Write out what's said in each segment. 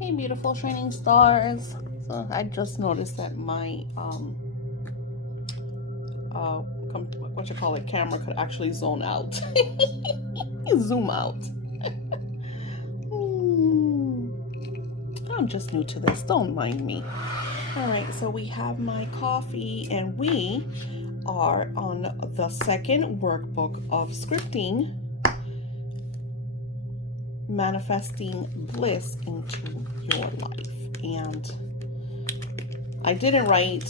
Hey, beautiful shining stars. So I just noticed that my what you call it, camera could actually zone out. Zoom out. I'm just new to this, don't mind me. All right, so we have my coffee and we are on the second workbook of scripting, manifesting bliss into your life. And I didn't write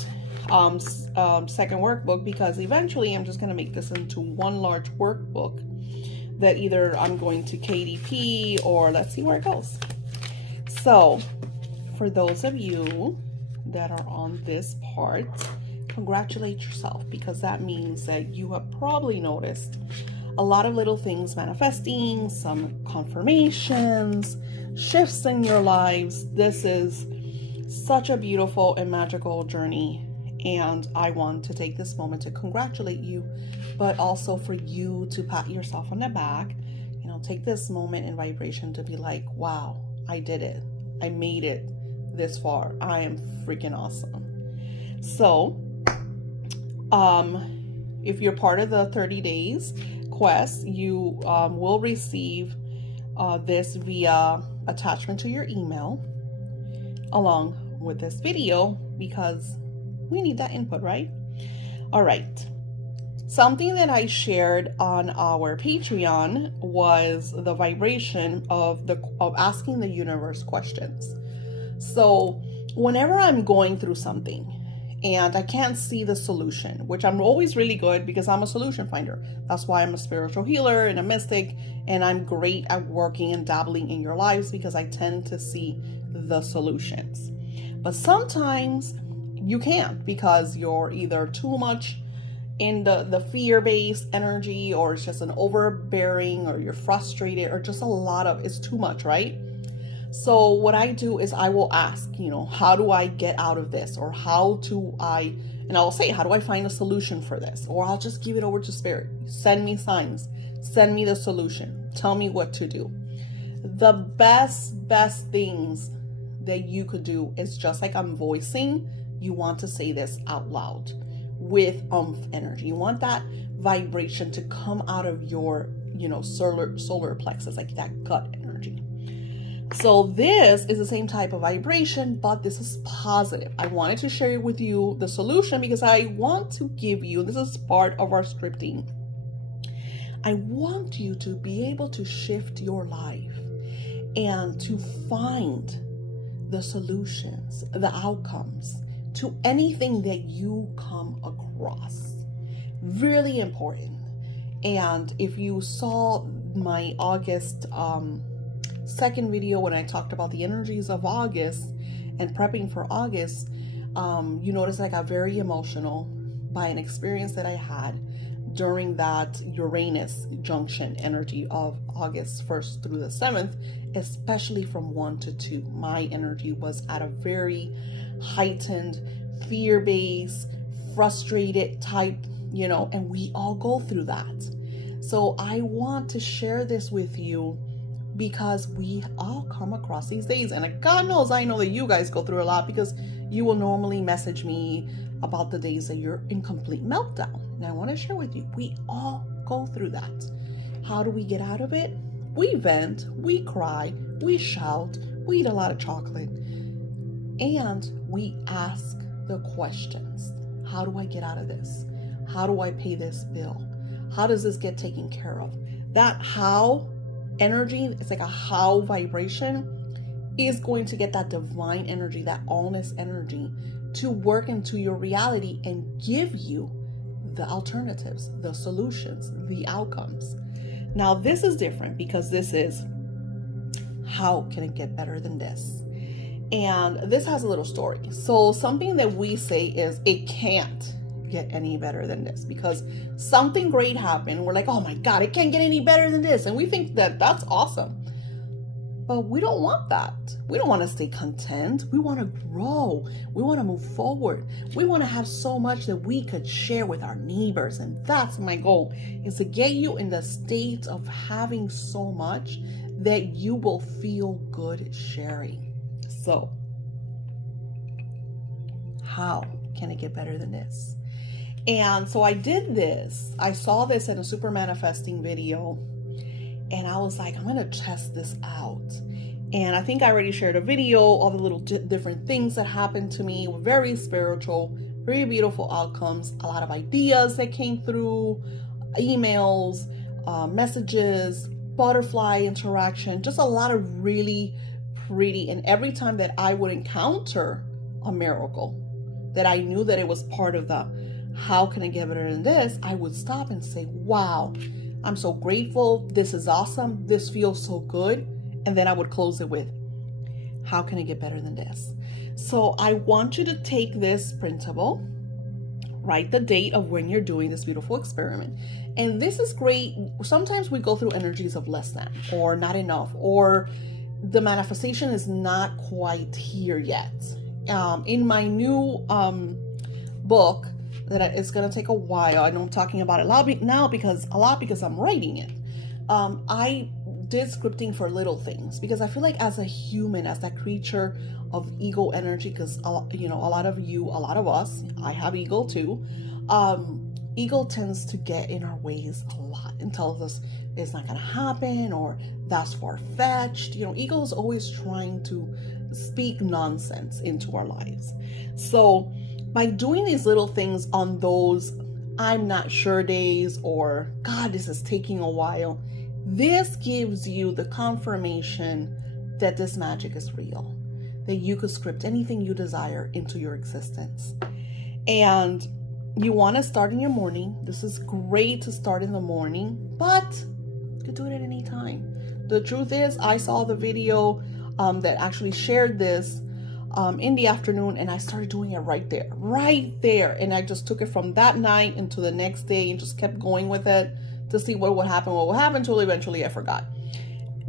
second workbook because eventually I'm just going to make this into one large workbook that either I'm going to KDP or let's see where it goes. So for those of you that are on this part, congratulate yourself, because that means that you have probably noticed a lot of little things manifesting, some confirmations, shifts in your lives. This is such a beautiful and magical journey, and I want to take this moment to congratulate you, but also for you to pat yourself on the back. You know, take this moment in vibration to be like, wow, I did it. I made it this far. I am freaking awesome. So, if you're part of the 30 days quest, you will receive this via attachment to your email along with this video, because we need that input, right? All right. Something that I shared on our Patreon was the vibration of asking the universe questions. So whenever I'm going through something and I can't see the solution, which I'm always really good because I'm a solution finder. That's why I'm a spiritual healer and a mystic, and I'm great at working and dabbling in your lives because I tend to see the solutions. But sometimes you can't, because you're either too much in the fear-based energy, or it's just an overbearing, or you're frustrated, or just a lot of, it's too much, right? So what I do is I will ask, how do I get out of this? Or and I'll say, how do I find a solution for this? Or I'll just give it over to spirit. Send me signs, send me the solution. Tell me what to do. The best things that you could do is, just like I'm voicing, you want to say this out loud with energy. You want that vibration to come out of your, solar plexus, like that gut energy. So this is the same type of vibration, but this is positive. I wanted to share with you the solution because I want to give you, this is part of our scripting, I want you to be able to shift your life and to find the solutions, the outcomes to anything that you come across. Really important. And if you saw my August second video when I talked about the energies of August and prepping for August, you notice I got very emotional by an experience that I had during that Uranus junction energy of August 1st through the 7th, especially from 1 to 2. My energy was at a very heightened, fear-based, frustrated type, and we all go through that. So I want to share this with you because we all come across these days, and God knows I know that you guys go through a lot, because you will normally message me about the days that you're in complete meltdown. And I want to share with you, we all go through that. How do we get out of it? We vent, we cry, we shout, we eat a lot of chocolate, and we ask the questions. How do I get out of this? How do I pay this bill? How does this get taken care of? That how energy, it's like a how vibration, is going to get that divine energy, that allness energy, to work into your reality and give you the alternatives, the solutions, the outcomes. Now this is different because this is, how can it get better than this? And this has a little story. So something that we say is, it can't get any better than this, because something great happened. We're like, oh my God, it can't get any better than this. And we think that that's awesome. But we don't want that. We don't want to stay content. We want to grow. We want to move forward. We want to have so much that we could share with our neighbors. And that's my goal, is to get you in the state of having so much that you will feel good sharing. So how can it get better than this? And so I did this. I saw this in a super manifesting video, and I was like, I'm gonna test this out. And I think I already shared a video, all the little different things that happened to me, were very spiritual, very beautiful outcomes, a lot of ideas that came through, emails, messages, butterfly interaction, just a lot of really pretty. And every time that I would encounter a miracle, that I knew that it was part of the how can I get better than this, I would stop and say, wow, I'm so grateful. This is awesome. This feels so good. And then I would close it with, how can I get better than this? So I want you to take this printable, write the date of when you're doing this beautiful experiment. And this is great. Sometimes we go through energies of less than, or not enough, or the manifestation is not quite here yet. In my new book, that it's going to take a while. I know I'm talking about it now because I'm writing it. I did scripting for little things because I feel like as a human, as that creature of ego energy, because a lot of us, I have ego too. Ego tends to get in our ways a lot and tells us it's not going to happen, or that's far-fetched. Ego is always trying to speak nonsense into our lives. So by doing these little things on those I'm not sure days, or God, this is taking a while, this gives you the confirmation that this magic is real, that you could script anything you desire into your existence. And you want to start in your morning. This is great to start in the morning, but you could do it at any time. The truth is, I saw the video that actually shared this in the afternoon, and I started doing it right there. And I just took it from that night into the next day and just kept going with it to see what would happen until eventually I forgot.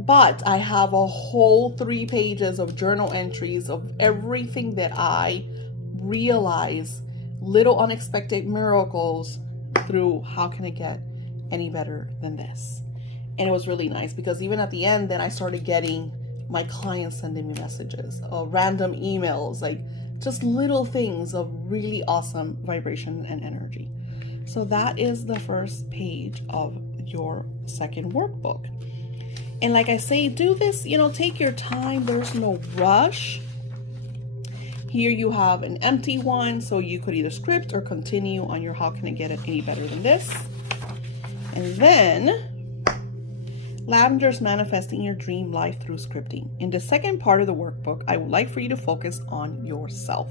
But I have a whole 3 pages of journal entries of everything that I realize, little unexpected miracles through how can it get any better than this. And it was really nice because even at the end, then I started getting my clients sending me messages, random emails, like just little things of really awesome vibration and energy. So that is the first page of your second workbook. And like I say, do this, take your time. There's no rush. Here you have an empty one, so you could either script or continue on your how can I get it any better than this. And then Lavender's manifesting your dream life through scripting. In the second part of the workbook, I would like for you to focus on yourself.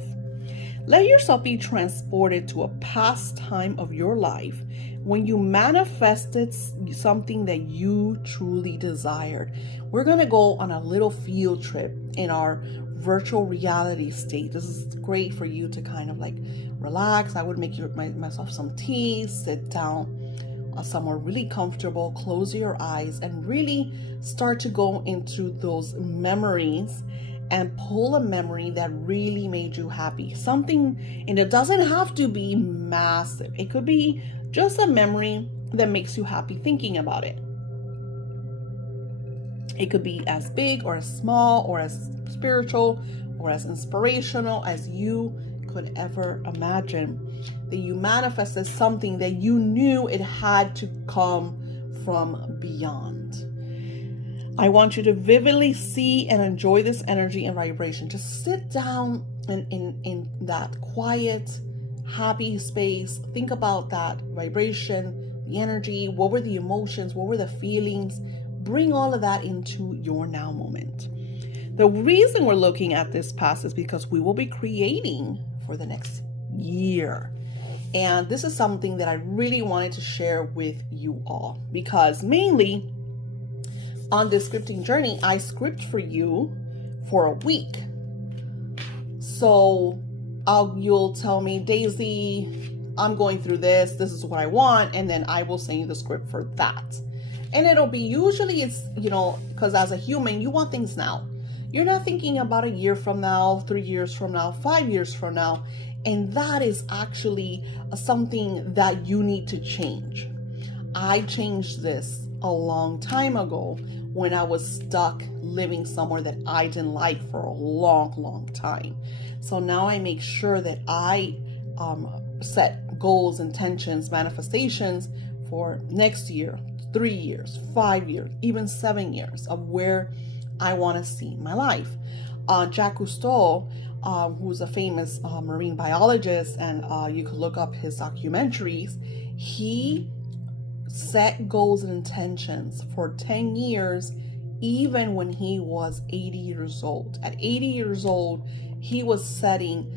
Let yourself be transported to a past time of your life when you manifested something that you truly desired. We're going to go on a little field trip in our virtual reality state. This is great for you to kind of like relax. I would make myself some tea, sit down somewhere really comfortable, close your eyes, and really start to go into those memories and pull a memory that really made you happy. Something, and it doesn't have to be massive. It could be just a memory that makes you happy thinking about it. It could be as big or as small or as spiritual or as inspirational as you could ever imagine. That you manifested something that you knew it had to come from beyond. I want you to vividly see and enjoy this energy and vibration. Just sit down in that quiet, happy space. Think about that vibration, the energy. What were the emotions? What were the feelings? Bring all of that into your now moment. The reason we're looking at this past is because we will be creating for the next year. And this is something that I really wanted to share with you all, because mainly on this scripting journey, I script for you for a week. So you'll tell me, Daisy, I'm going through this. This is what I want. And then I will send you the script for that. And it'll be usually because as a human, you want things now. You're not thinking about a year from now, 3 years from now, 5 years from now. And that is actually something that you need to change. I changed this a long time ago when I was stuck living somewhere that I didn't like for a long, long time. So now I make sure that I set goals, intentions, manifestations for next year, 3 years, 5 years, even 7 years of where I want to see my life. Jacques Cousteau, who's a famous marine biologist, and you could look up his documentaries, he set goals and intentions for 10 years, even when he was 80 years old. At 80 years old, he was setting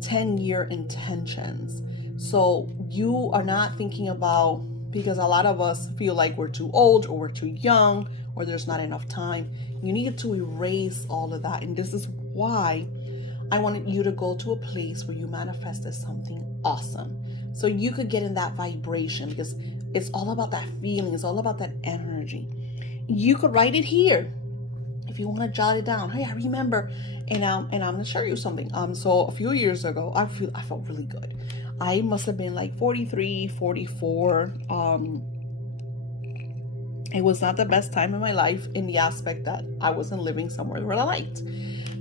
10-year intentions. So you are not thinking about, because a lot of us feel like we're too old or we're too young or there's not enough time. You need to erase all of that. And this is why I wanted you to go to a place where you manifested something awesome, so you could get in that vibration, because it's all about that feeling. It's all about that energy. You could write it here if you want to jot it down. Hey, I remember, and I'm gonna show you something. So a few years ago, I felt really good. I must have been like 43, 44. It was not the best time in my life, in the aspect that I wasn't living somewhere where I liked.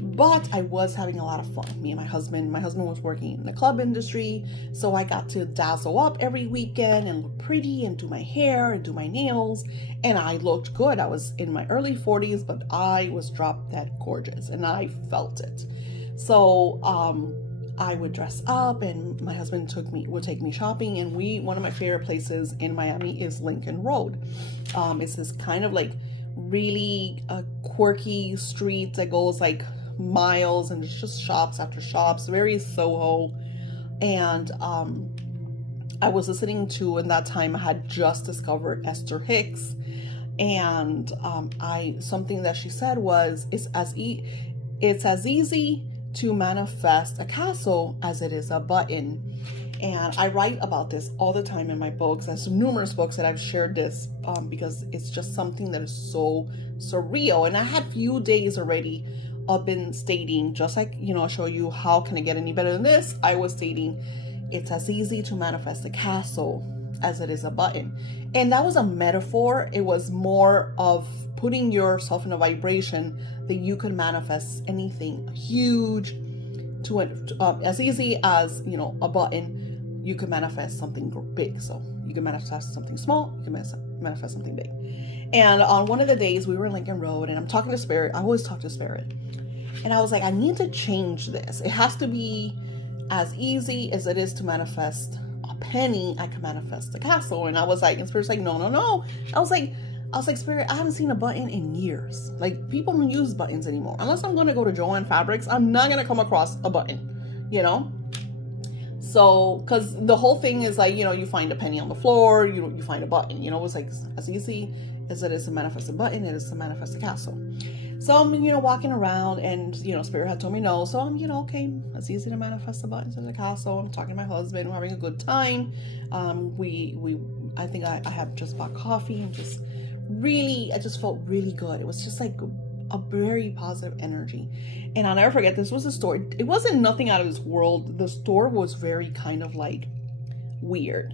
But I was having a lot of fun. Me and my husband was working in the club industry, so I got to dazzle up every weekend and look pretty and do my hair and do my nails, and I looked good. I was in my early 40s, but I was drop dead gorgeous, and I felt it. So I would dress up, and my husband would take me shopping, and one of my favorite places in Miami is Lincoln Road. It's this kind of like really quirky street that goes like miles, and it's just shops after shops, very Soho. And I was listening to, in that time I had just discovered Esther Hicks, and something that she said was, it's as easy to manifest a castle as it is a button. And I write about this all the time in my books. There's numerous books that I've shared this because it's just something that is so surreal. And I had few days already up in stating, just like, I'll show you how can it get any better than this. I was stating it's as easy to manifest a castle as it is a button. And that was a metaphor. It was more of putting yourself in a vibration that you could manifest anything huge to as easy as, a button. You can manifest something big. So you can manifest something small, you can manifest something big. And on one of the days we were in Lincoln Road, and I'm talking to Spirit. I always talk to Spirit. And I was like, I need to change this. It has to be as easy as it is to manifest a penny, I can manifest a castle. And I was like, and Spirit's like, no. I was like, Spirit, I haven't seen a button in years. Like, people don't use buttons anymore. Unless I'm going to go to Joann Fabrics, I'm not going to come across a button, So, because the whole thing is like, you find a penny on the floor, you find a button, it's like as easy as it is to manifest a button, it is to manifest a castle. So I'm, walking around, and, Spirit had told me no. So I'm, okay, it's easy to manifest a button as a castle. I'm talking to my husband, we're having a good time. I think I have just bought coffee, and I just felt really good. It was just like a very positive energy. And I'll never forget, this was a store. It wasn't nothing out of this world. The store was very kind of like weird.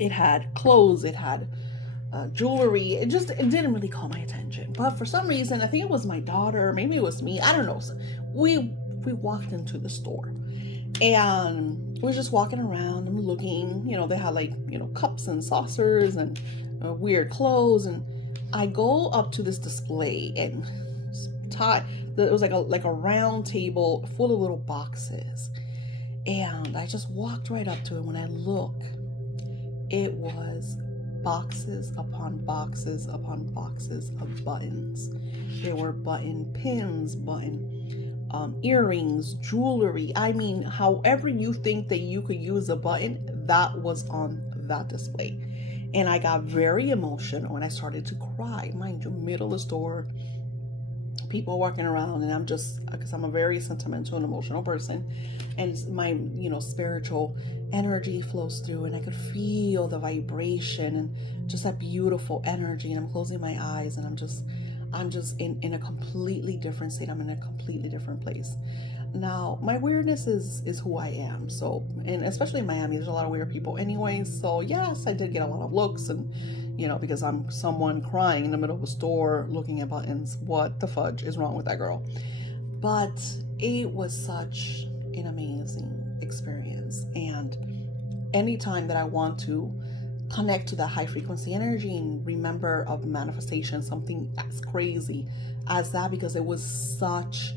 It had clothes, it had jewelry. It didn't really call my attention. But for some reason, I think it was my daughter, maybe it was me, I don't know. So we walked into the store, and we were just walking around and looking. They had like, cups and saucers and weird clothes. And I go up to this display, and it was like a round table full of little boxes, and I just walked right up to it. When I look, it was boxes upon boxes upon boxes of buttons. There were button pins, button earrings, jewelry. I mean, however you think that you could use a button, that was on that display. And I got very emotional, and I started to cry. Mind you, middle of the store, people walking around, and because I'm a very sentimental and emotional person, and my, spiritual energy flows through, and I could feel the vibration and just that beautiful energy. And I'm closing my eyes, and I'm just in a completely different state. I'm in a completely different place. Now, my weirdness is who I am. So, and especially in Miami, there's a lot of weird people anyway. So yes, I did get a lot of looks, and, because I'm someone crying in the middle of a store looking at buttons. What the fudge is wrong with that girl? But it was such an amazing experience. And anytime that I want to connect to that high frequency energy and remember of manifestation, something as crazy as that, because it was such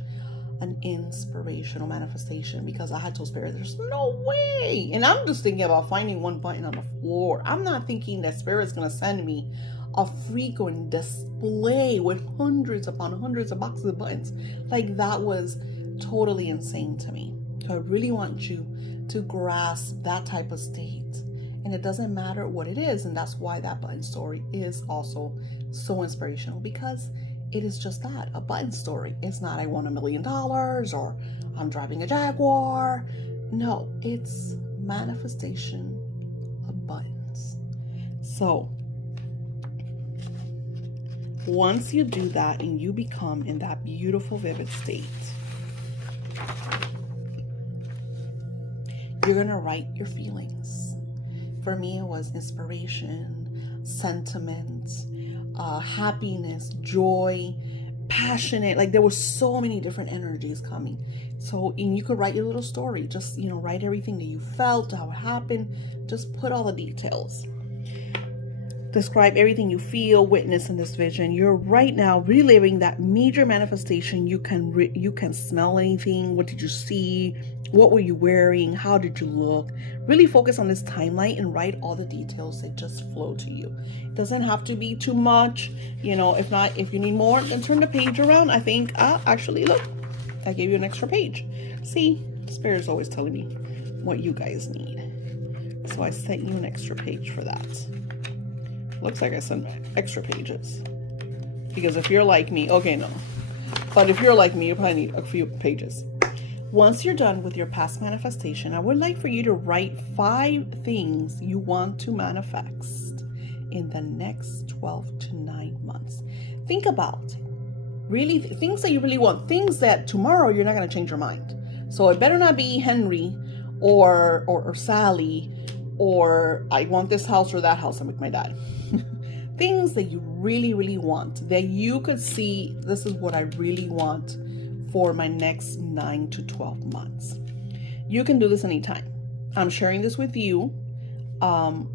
an inspirational manifestation, because I had told Spirit, there's no way. And I'm just thinking about finding one button on the floor. I'm not thinking that Spirit's going to send me a frequent display with hundreds upon hundreds of boxes of buttons. Like, that was totally insane to me. So I really want you to grasp that type of state. And it doesn't matter what it is. And that's why that button story is also so inspirational, because it is just that, a button story. It's not I won $1 million or I'm driving a Jaguar. No, it's manifestation of buttons. So once you do that and you become in that beautiful, vivid state, you're going to write your feelings. For me, it was inspiration, sentiment, happiness, joy, passionate. Like, there were so many different energies coming. So, and you could write your little story. Just, write everything that you felt, how it happened. Just put all the details. Describe everything you feel, witness in this vision. You're right now reliving that major manifestation. You can smell anything. What did you see? What were you wearing? How did you look? Really focus on this timeline and write all the details that just flow to you. It doesn't have to be too much. If not, if you need more, then turn the page around. I think, actually, look, I gave you an extra page. See, Spirit's always telling me what you guys need. So I sent you an extra page for that. Looks like I sent extra pages. Because if you're like me, okay, no. But if you're like me, you probably need a few pages. Once you're done with your past manifestation, I would like for you to write 5 things you want to manifest in the next 12 to 9 months. Think about really things that you really want, things that tomorrow you're not going to change your mind. So it better not be Henry or Sally, or I want this house or that house. I'm with my dad. Things that you really, really want, that you could see, this is what I really want for my next 9 to 12 months. You can do this anytime. I'm sharing this with you. And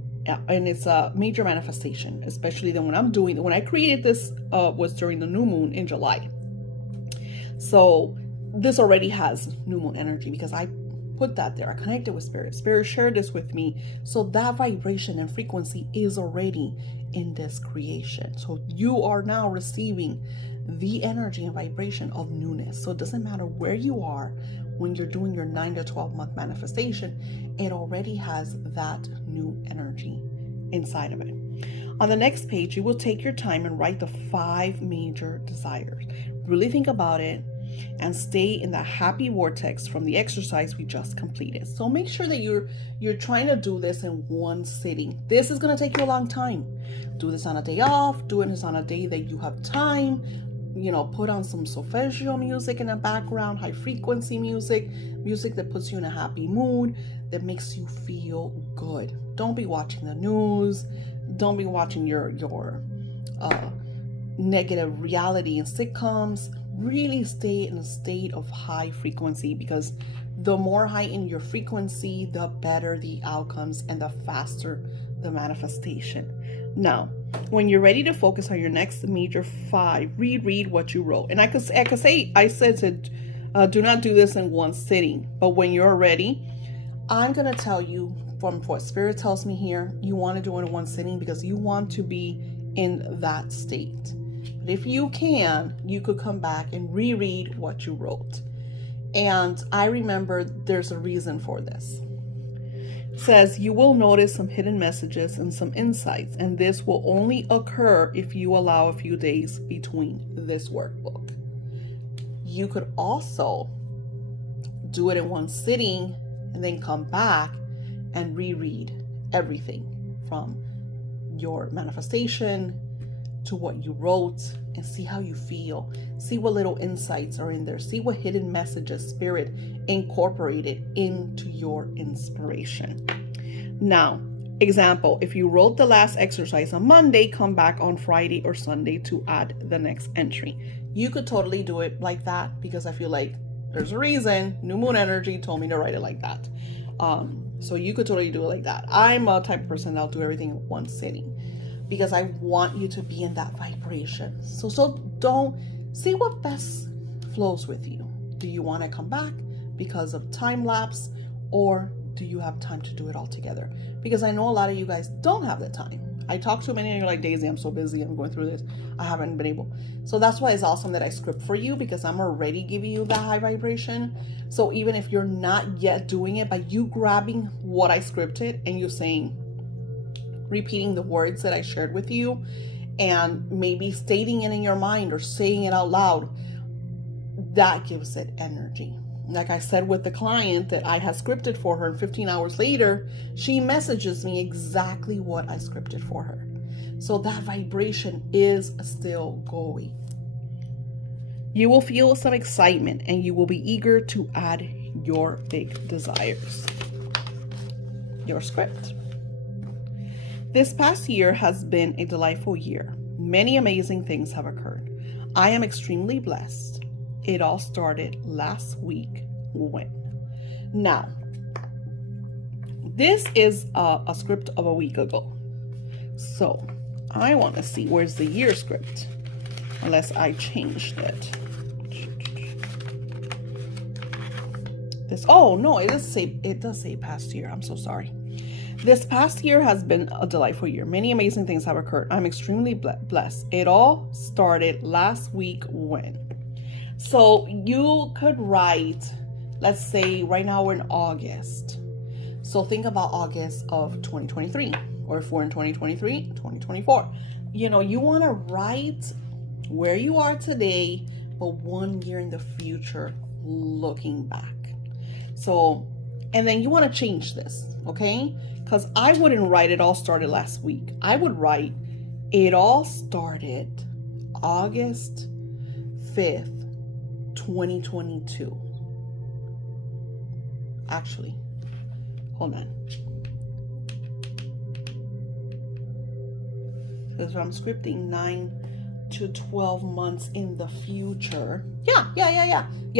it's a major manifestation, especially then when I created this was during the new moon in July. So this already has new moon energy, because I put that there. I connected with Spirit. Spirit shared this with me. So that vibration and frequency is already in this creation. So you are now receiving the energy and vibration of newness. So it doesn't matter where you are when you're doing your 9 to 12 month manifestation, it already has that new energy inside of it. On the next page, you will take your time and write the 5 major desires. Really think about it and stay in the happy vortex from the exercise we just completed. So make sure that you're trying to do this in one sitting. This is going to take you a long time. Do this on a day off. Do this on a day that you have time. Put on some solfeggio music in the background, high frequency music that puts you in a happy mood, that makes you feel good. Don't be watching the news. Don't be watching your negative reality and sitcoms. Really stay in a state of high frequency, because the more heightened your frequency, the better the outcomes and the faster the manifestation. Now, when you're ready to focus on your next major 5, reread what you wrote. And I said to do not do this in one sitting, but when you're ready, I'm going to tell you from what Spirit tells me here, you want to do it in one sitting because you want to be in that state. But if you can, you could come back and reread what you wrote. And I remember there's a reason for this. It says you will notice some hidden messages and some insights, and this will only occur if you allow a few days between this workbook. You could also do it in one sitting and then come back and reread everything from your manifestation to what you wrote, and see how you feel. See what little insights are in there. See what hidden messages Spirit incorporated into your inspiration. Now, Example, if you wrote the last exercise on Monday, come back on Friday or Sunday to add the next entry. You could totally do it like that, because I feel like there's a reason new moon energy told me to write it like that. So you could totally do it like that. I'm a type of person that'll do everything in one sitting, because I want you to be in that vibration. So don't see what best flows with you. Do you want to come back because of time lapse, or do you have time to do it all together? Because I know a lot of you guys don't have the time. I talk to many and you're like, Daisy, I'm so busy, I'm going through this, I haven't been able. So that's why it's awesome that I script for you, because I'm already giving you that high vibration. So even if you're not yet doing it, by you grabbing what I scripted and you saying, repeating the words that I shared with you, and maybe stating it in your mind or saying it out loud, that gives it energy. Like I said with the client that I had scripted for her, and 15 hours later, she messages me exactly what I scripted for her. So that vibration is still going. You will feel some excitement and you will be eager to add your big desires. Your script. This past year has been a delightful year. Many amazing things have occurred. I am extremely blessed. It all started last week when. Now, this is a script of a week ago. So I want to see where's the year script, unless I changed it. This, oh no, it does say past year. I'm so sorry. This past year has been a delightful year. Many amazing things have occurred. I'm extremely blessed. It all started last week when. So you could write, let's say right now we're in August. So think about August of 2023, or if we're in 2023, 2024. You know, you want to write where you are today, but 1 year in the future, looking back. So, and then you want to change this, okay? Because I wouldn't write it all started last week. I would write it all started August 5th, 2022. Actually, hold on. Because I'm scripting 9 to 12 months in the future. Yeah,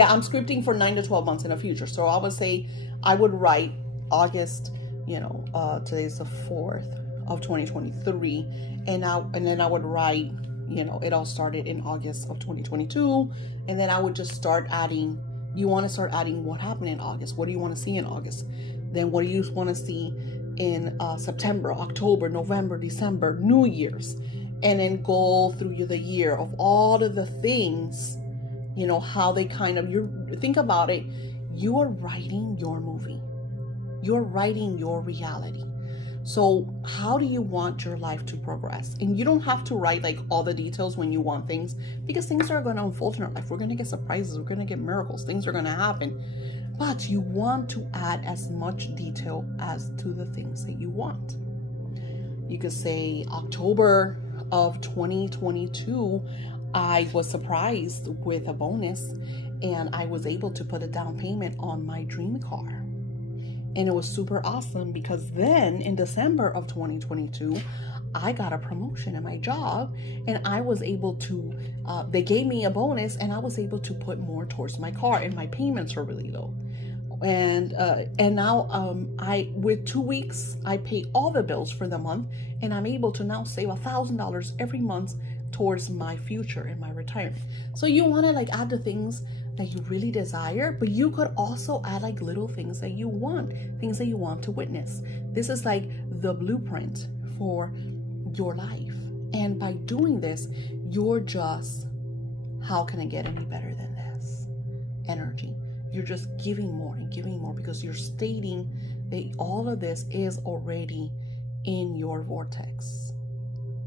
I'm scripting for 9 to 12 months in the future. So I would say I would write August, today's the 4th of 2023. And then I would write, it all started in August of 2022. And then I would just start adding, you want to start adding what happened in August. What do you want to see in August? Then what do you want to see in September, October, November, December, New Year's? And then go through the year of all of the things, how they kind of, you think about it, you are writing your movie. You're writing your reality. So how do you want your life to progress? And you don't have to write like all the details when you want things, because things are going to unfold in our life. We're going to get surprises. We're going to get miracles. Things are going to happen. But you want to add as much detail as to the things that you want. You could say October of 2022, I was surprised with a bonus, and I was able to put a down payment on my dream car. And it was super awesome, because then in December of 2022, I got a promotion in my job, and I was able to, they gave me a bonus, and I was able to put more towards my car, and my payments are really low. And now with 2 weeks, I pay all the bills for the month, and I'm able to now save $1,000 every month towards my future and my retirement. So you want to like add the things that you really desire, but you could also add like little things that you want, things that you want to witness. This is like the blueprint for your life. And by doing this, you're just, how can I get any better than this? Energy. You're just giving more and giving more, because you're stating that all of this is already in your vortex.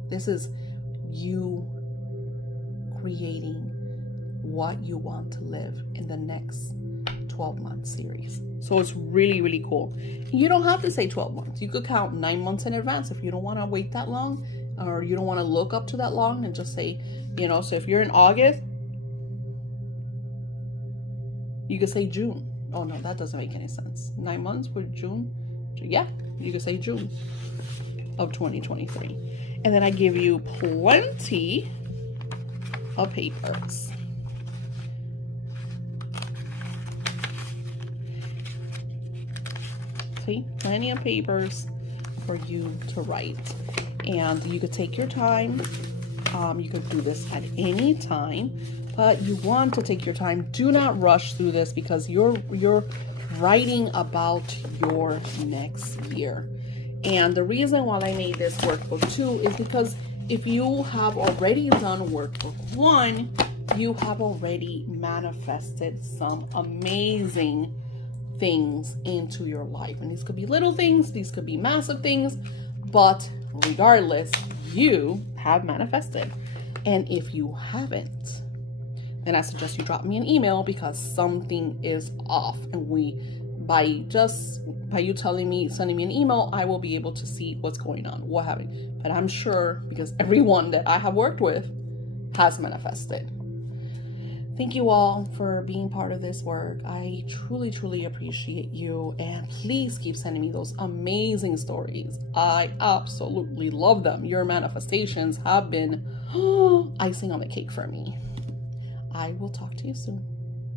This is you creating what you want to live in the next 12-month series. So it's really, really cool. You don't have to say 12 months. You could count 9 months in advance if you don't want to wait that long, or you don't want to look up to that long, and just say, so if you're in August, you could say June. Oh no, that doesn't make any sense. 9 months with June. Yeah, You could say June of 2023. And then I give you plenty of papers. See, plenty of papers for you to write. And you could take your time. You could do this at any time, but you want to take your time. Do not rush through this because you're writing about your next year. And the reason why I made this workbook 2 is because if you have already done workbook 1, you have already manifested some amazing things into your life. And these could be little things, these could be massive things, but regardless, you have manifested. And if you haven't, then I suggest you drop me an email because something is off. And by you telling me, sending me an email, I will be able to see what's going on, what happened. But I'm sure because everyone that I have worked with has manifested. Thank you all for being part of this work. I truly, truly appreciate you. And please keep sending me those amazing stories. I absolutely love them. Your manifestations have been icing on the cake for me. I will talk to you soon.